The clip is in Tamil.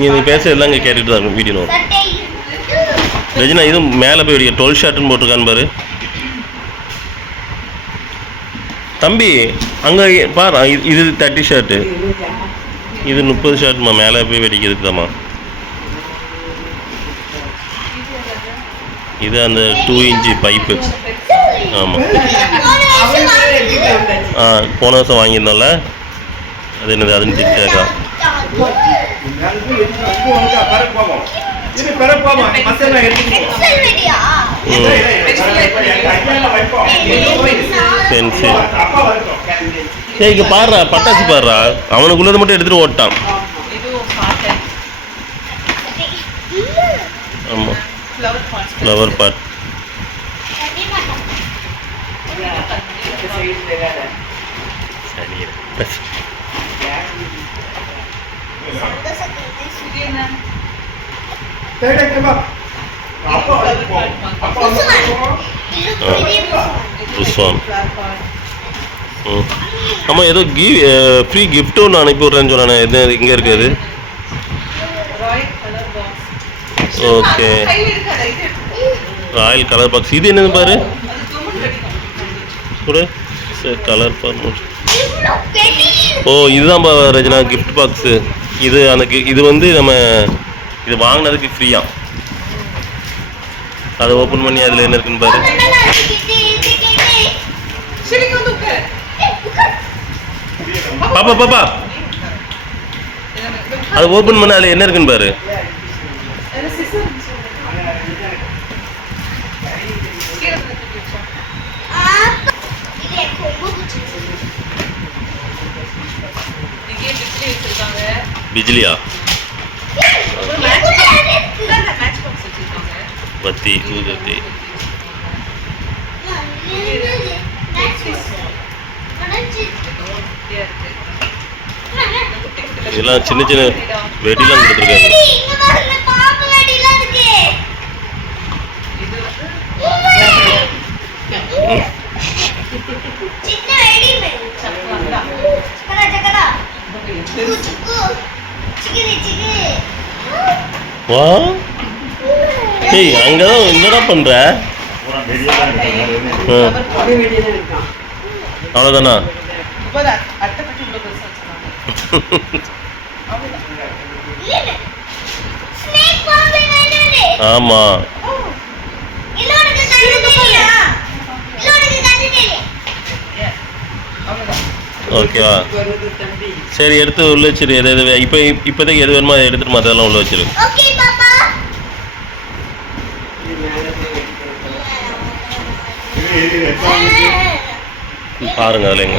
நீங்கள் பேச எல்லாம் இங்கே கேட்டுட்டு தான் இருக்கும் வீடியோ. ரெஜினா இது மேலே போய் 12 ஷர்ட்டுன்னு போட்டிருக்கான்னு பாரு தம்பி. அங்கே பாரு இது 30 ஷர்ட்டு, இது 30 ஷர்ட்டுமா. மேலே போய் வெடிக்கிறதுக்குதாம்மா. இது அந்த 2 இன்ச்சு பைப்பு. ஆமாம், போன வருஷம் வாங்கியிருந்தோம்ல, அது என்னது அதுன்னு திட்டாக்கா. பென்சில் இங்கே பாடுறா, பட்டாசு பாடுறா. அவனுக்குள்ளது மட்டும் எடுத்துகிட்டு ஓட்டான். ஆமாம், ஃப்ளவர் பாட். புஷ்பம். ஆமாம், ஏதோ ஃப்ரீ கிஃப்ட் ஒன்று அனுப்பி விட்றேன்னு சொன்னானே. எது இங்கே இருக்குது? Okay, Royal colour box. இது என்னது பாரு கூட கலர் பார். ஓ, இதுதான் ரஜினா கிஃப்ட் பாக்ஸு. இது அந்த இது வந்து நம்ம இது வாங்கினதுக்கு ஃப்ரீயா. அதை ஓப்பன் பண்ணி அதில் என்ன இருக்குன்னு பாரு. பாப்பா பாப்பா, அதை ஓப்பன் பண்ண அதில் என்ன இருக்குன்னு பாரு. பிஜ்லியா? பத்தி ஊதுபத்தி. இதெல்லாம் சின்ன சின்ன வெடிலாம் கொடுத்துருக்காங்க. வா, ஏய் அங்கதான் என்னடா பண்ற? அவ்வளோதானா? ஆமா, ஓகேவா? சரி, எடுத்து உள்ள வச்சிரு. எது இப்போதைக்கு எது வேணுமோ அதை எடுத்துட்டு அதெல்லாம் உள்ள வச்சிரு. பாருங்க அதில் எங்க